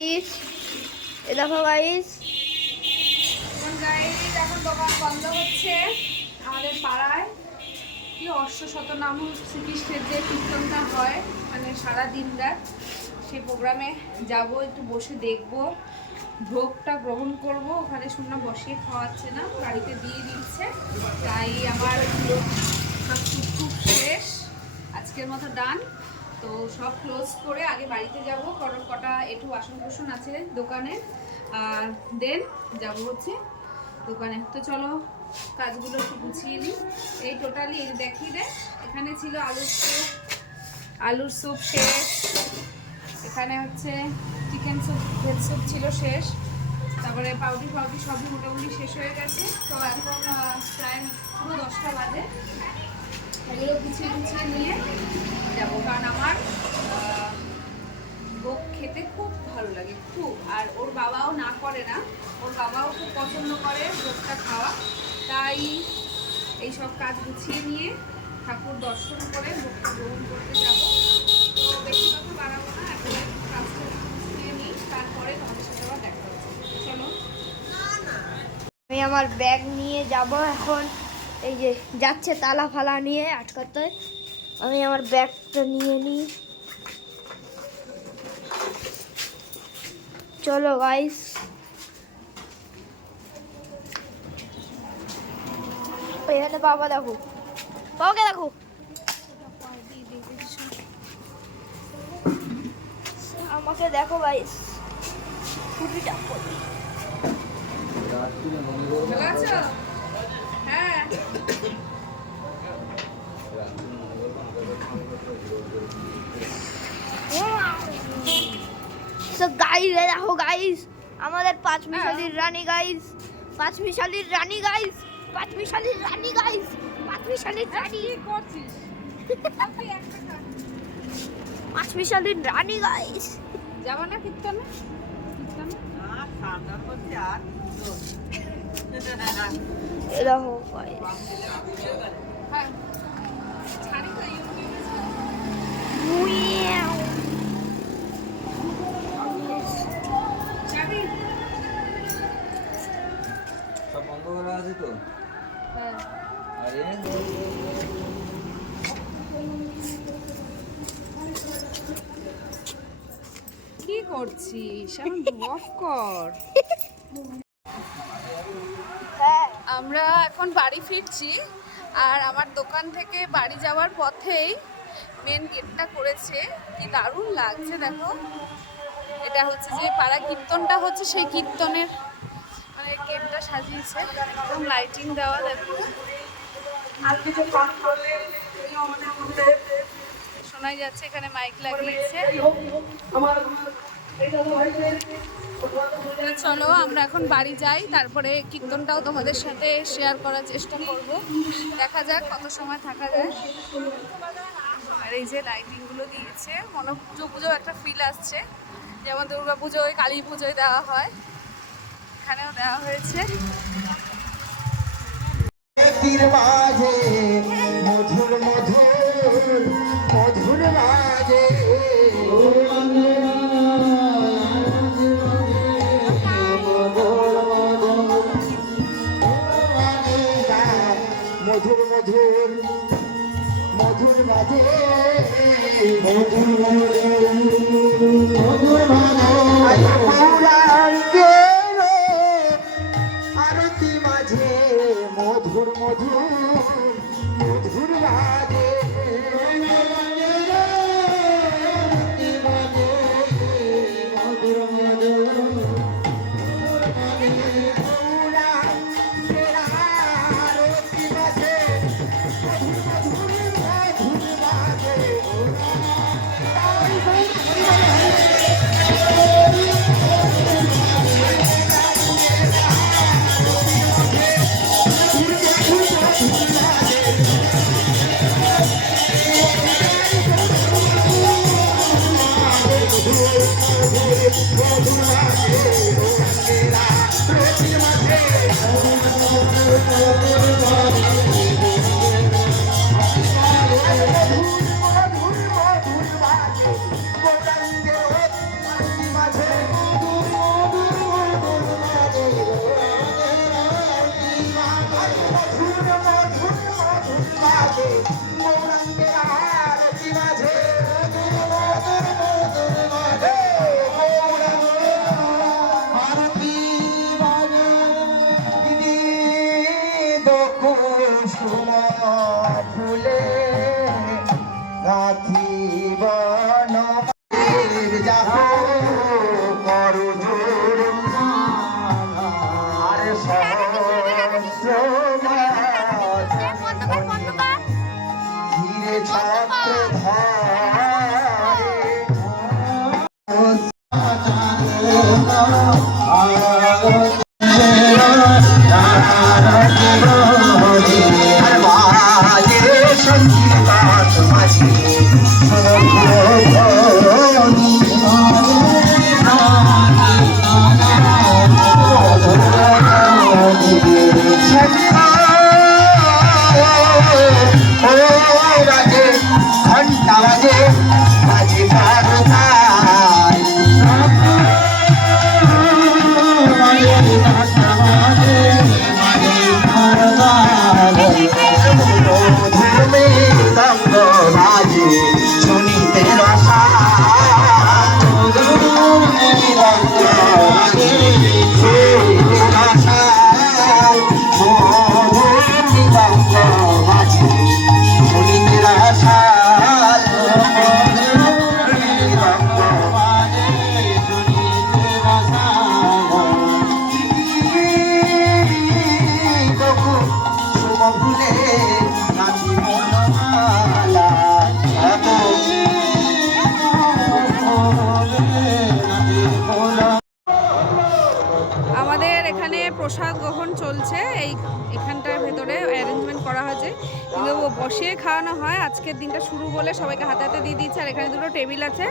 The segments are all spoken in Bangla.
গাইস এ দেখো গাইস গাইজ এখন দোকান বন্ধ হচ্ছে আমাদের পাড়ায়। কি অশ্ব শতনাম শ্রীকৃষ্ণের যে কীর্তনটা হয় মানে সারা দিন রাত। সেই প্রোগ্রামে যাব, একটু বসে দেখব। ভোগটা গ্রহণ করব, ওখানে শুনলাম বসিয়ে খাওয়াচ্ছে না গাড়িতে দিয়ে দিচ্ছে। তাই আমার টুকটুক শেষ। আজকের মতো ডান তো সব ক্লোজ করে আগে বাড়িতে যাব। কারণ কটা একটু বাসন কুসন আছে দোকানে। আর দেন যাব হচ্ছে দোকানে। তো চলো কাজগুলো একটু গুছিয়ে নিই। এই টোটালি দেখিয়ে দেয় এখানে ছিল আলুর স্যুপ আলুর স্যুপ শেষ। এখানে হচ্ছে চিকেন স্যুপ ভেজ স্যুপ ছিল শেষ। তারপরে পাউডি পাউডি সবই মোটামুটি শেষ হয়ে গেছে। তো এখন প্রায় পুরো দশটা বাজে। এগুলো গুছিয়ে গুছিয়ে নিয়ে ভালো লাগে খুব। আর ওর বাবাও না করে না। ওর বাবাও খুব পছন্দ করে ভোগটা খাওয়া। তাই এই সব কাজ গুছিয়ে নিয়ে ঠাকুর দর্শন করে ভোগটা গ্রহণ করতে যাব। তো বেশি কথা বাড়াবো না। এখন গুছিয়ে নিই। তারপরে চলো। আমি আমার ব্যাগ নিয়ে যাব এখন। এই যে যাচ্ছে তালা ফালা নিয়ে আটকাতে। আমি আমার ব্যাগটা নিয়ে নিই। চলো গাইস এখানে বাবা দেখো। বাবাকে দেখো। আমাকে দেখো গাইস স্কুটিটা গাইস দেখো গাইস আমাদের পাঁচ মিশালির রানী গাইস পাঁচ মিশালির রানী গাইস পাঁচ মিশালির রানী গাইস পাঁচ মিশালির রানী। করছিস। পাঁচ মিশালির রানী গাইস যাব না কীর্তনে? কীর্তনে? দেখো গাইস হ্যাঁ। করছিস? আমরা এখন বাড়ি ফিরছি আর আমার দোকান থেকে বাড়ি যাওয়ার পথেই মেন গেটটা করেছে। কি দারুণ লাগছে, দেখো। এটা হচ্ছে যে পাড়া কীর্তনটা হচ্ছে সেই কীর্তনের মানে গেটটা সাজিয়েছে। একদম লাইটিং দেওয়া, দেখো। শোনাই যাচ্ছে, এখানে মাইক লাগিয়েছে। চলো, আমরা এখন বাড়ি যাই, তারপরে কীর্তনটাও তোমাদের সাথে শেয়ার করার চেষ্টা করব। দেখা যাক কত সময় থাকা যায়। আর এই যে লাইটিংগুলো দিয়েছে, মনে পুজো পুজো একটা ফিল আসছে। যেমন দুর্গা পুজোয়, কালী পুজোয় দেওয়া হয়। এখানেও দেওয়া হয়েছে। মধুর মধুর মধুর করা হয়েছে। কিন্তু বসিয়ে খাওয়ানো হয়। আজকের দিনটা শুরু বলে সবাইকে হাতে হাতে দিয়ে দিচ্ছে আর এখানে দুটো টেবিল আছে।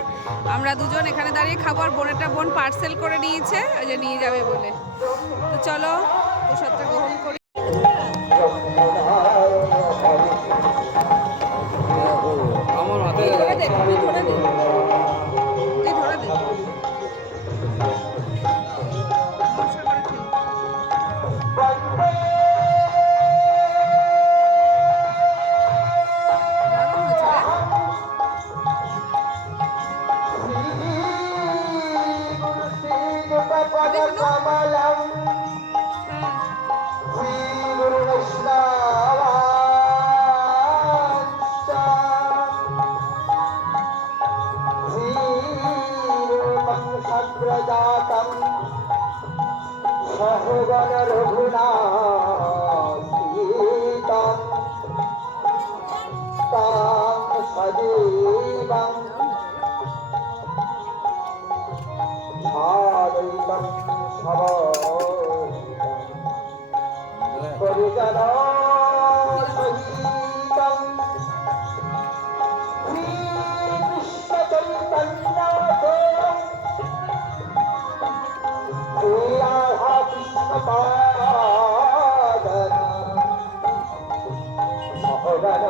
আমরা দুজন এখানে দাঁড়িয়ে খাব আর বোনেরটা বোন পার্সেল করে নিয়েছে। যে নিয়ে যাবে বলে। তো চলো, প্রসাদটা গ্রহণ করি। সহগণ রঘুনাথীতম তাং সজীবং সবরিতং পরিজন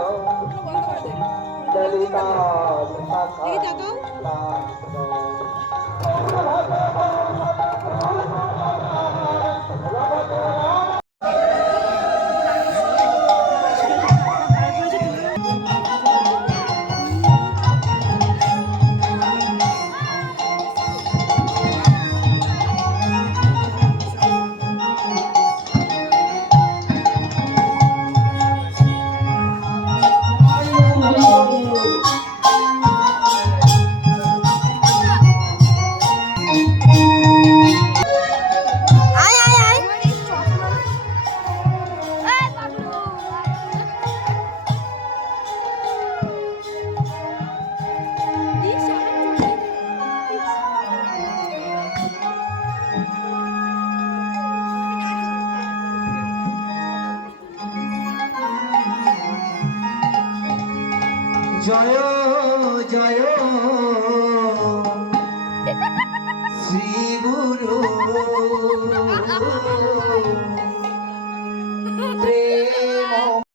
সহগণ বন্ধ জয় জয়